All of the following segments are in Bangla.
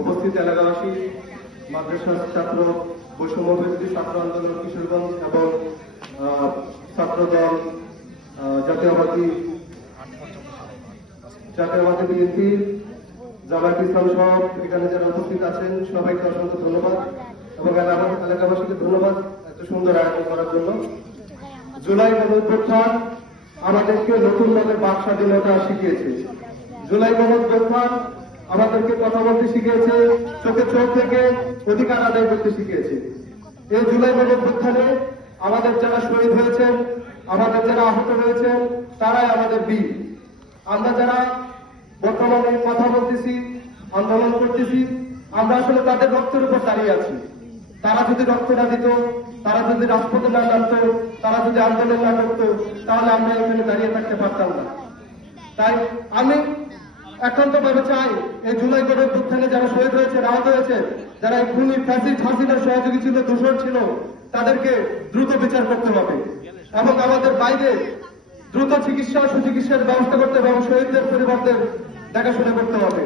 উপস্থিত এলাকাবাসী, মাদ্রাসা ছাত্র, বৈষম্য বিরোধী ছাত্র আন্দোলন কিশোরগঞ্জ এবং ছাত্রদল, জাতীয়বাদী বিএনপি, জামায়াত ইসলাম সহ এখানে যারা উপস্থিত আছেন সবাইকে অসংখ্য ধন্যবাদ এবং এলাকাবাসীকে ধন্যবাদ এত সুন্দর আয়োজন করার জন্য। জুলাই গণঅভ্যুত্থান আমাদেরকে নতুন ভাবে বাক স্বাধীনতা শিখিয়েছে। জুলাই গণঅভ্যুত্থান আমাদেরকে কথা বলতে শিখিয়েছে, চোখে চোখ থেকে অধিকার আদায় করতে শিখিয়েছে। এই জুলাই গণঅভ্যুত্থানে আমাদের যারা শহীদ হয়েছেন, আমাদের যারা আহত হয়েছেন, তারাই আমাদের বীর। আমরা যারা বর্তমানে কথা বলতেছি, আন্দোলন করতেছি, আমরা আসলে তাদের রক্তের উপর দাঁড়িয়ে আছি। তারা যদি রক্ত না দিত, তারা যদি রাজপথে না নামতো, তারা যদি আন্দোলন না করতো, তাহলে আমরা এখানে দাঁড়িয়ে থাকতে পারতাম না। তাই আমি একান্তভাবে চাই এই জুলাই গণঅভ্যুত্থানে যারা শহীদ হয়েছে, আহত হয়েছে, যারা এই খুনি ফ্যাসিস্ট হাসিনার সহযোগী ছিল, দোষর ছিল, তাদেরকে দ্রুত বিচার করতে হবে এবং আমাদের বাইরে দ্রুত চিকিৎসা সুচিকিৎসার ব্যবস্থা করতে হবে এবং শহীদদের পরিবারদের দেখাশোনা করতে হবে।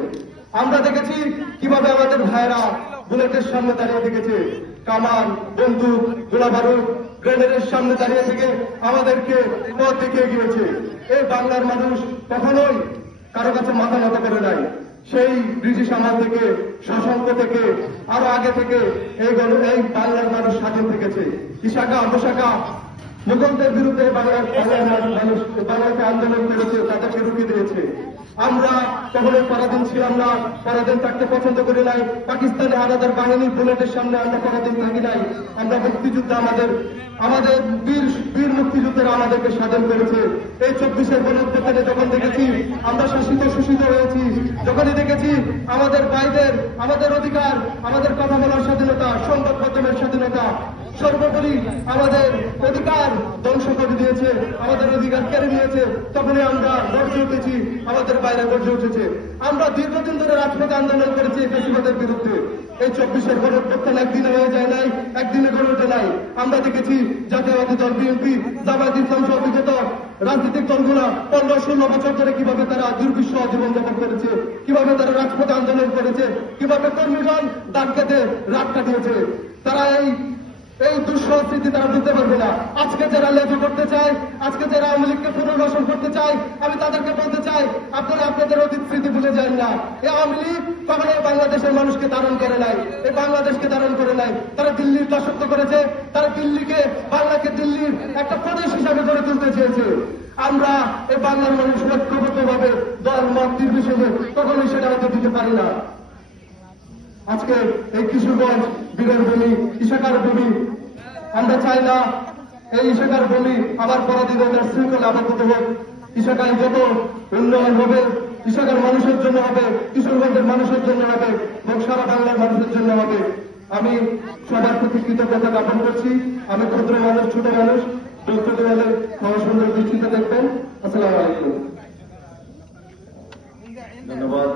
আমরা দেখেছি কিভাবে আমাদের ভাইয়েরা বুলেটের সামনে দাঁড়িয়ে থেকেছে, কামান, বন্দুক, গোলা বারুদ, গ্রেনেডের সামনে দাঁড়িয়ে থেকে আমাদেরকে পথ দেখিয়ে গিয়েছে। এই বাংলার মানুষ কখনোই কারো কাছে মাথা নত করে নাই। সেই ব্রিটিশ আমল থেকে, সশঙ্ক থেকে, আরো আগে থেকে এই বাংলার মানুষ স্বাধীন থেকেছে। ইশাকা মোশাকা মুঘলদের বিরুদ্ধে বাংলাকে আন্দোলন করেছে, তাদেরকে রুখে দিয়েছে। আমরা কখনোই পরাধীন ছিলাম না, পরাধীন থাকতে পছন্দ করি নাই। পাকিস্তানি হানাদার বাহিনীর বুলেটের সামনে আমরা পরাধীন থাকি নাই। আমরা মুক্তিযুদ্ধ আমাদের বীর মুক্তিযুদ্ধেরা আমাদেরকে স্বাধীন করেছে। এই 24-এর গণঅভ্যুত্থানে যখন দেখেছি আমরা শাসিত শোষিত হয়েছি, যখনই দেখেছি আমাদের ভাইদের, আমাদের অধিকার, আমাদের কথা বলার স্বাধীনতা, সংবাদ মাধ্যমের স্বাধীনতা, সর্বোপরি আমাদের অধিকার ধ্বংস করে দিয়েছে, আমাদের অধিকার কেড়ে নিয়েছে, তখনই আমরা গর্জে উঠেছি, আমাদের বাইরে গর্জে উঠেছে। আমরা দীর্ঘদিন ধরে রাজপথে আন্দোলন করেছি ফ্যাসিবাদের বিরুদ্ধে। এই 24-এর গণঅভ্যুত্থান একদিনে হয়ে যায় নাই, একদিনে গড়ে ওঠে নাই। আমরা দেখেছি জাতীয়বাদী দল বিএনপি, জামায়াত ইসলাম সহ বিগত রাজনৈতিক দলগুলা 15-16 বছর ধরে কিভাবে তারা দুর্বিষহ জীবনযাপন করেছে, কিভাবে তারা রাজপথে আন্দোলন করেছে, কিভাবে কর্মীগণ দাঁত কেটে রাত কাটিয়েছে। তারা এই দুঃস্মৃতি তারা বুঝতে পারবে না। আজকে যারা লেজু করতে চায়, আজকে যারা আওয়ামী লীগকে পুনর্বাসন করতে চায়, আমি তাদেরকে বলতে চাই, আপনারা আপনাদের অতীত স্মৃতি ভুলে যান না। এই আওয়ামী লীগ কখনো বাংলাদেশের মানুষকে ধারণ করে নাই, এই বাংলাদেশকে ধারণ করে নাই। তারা দিল্লির দাসত্ব করেছে, তারা বাংলাকে দিল্লির একটা প্রদেশ হিসাবে গড়ে তুলতে চেয়েছে। আমরা এই বাংলার মানুষ ঐক্যবদ্ধভাবে দল মত নির্বিশেষে কখনোই সেটা হতে দিতে পারি না। আজকে এই কিশোরগঞ্জ বীরের ভূমি, ইশাকার ভূমি, আমরা চাই না এই ইশাকার ভূমি আবার পরাধীনতার শৃঙ্খলা আবদ্ধ হোক। ইশাকায় যত উন্নয়ন হবে, ইশাকার মানুষের জন্য হবে, কিশোরগঞ্জের মানুষের জন্য হবে এবং সারা বাংলার মানুষের জন্য হবে। আমি সবার প্রতি কৃতজ্ঞতা জ্ঞাপন করছি। আমি ক্ষুদ্র মানুষ, ছোট মানুষ, প্রস্তুতি হলে ক্ষমা সুন্দর দৃষ্টিতে দেখবেন। আসসালামু আলাইকুম, ধন্যবাদ।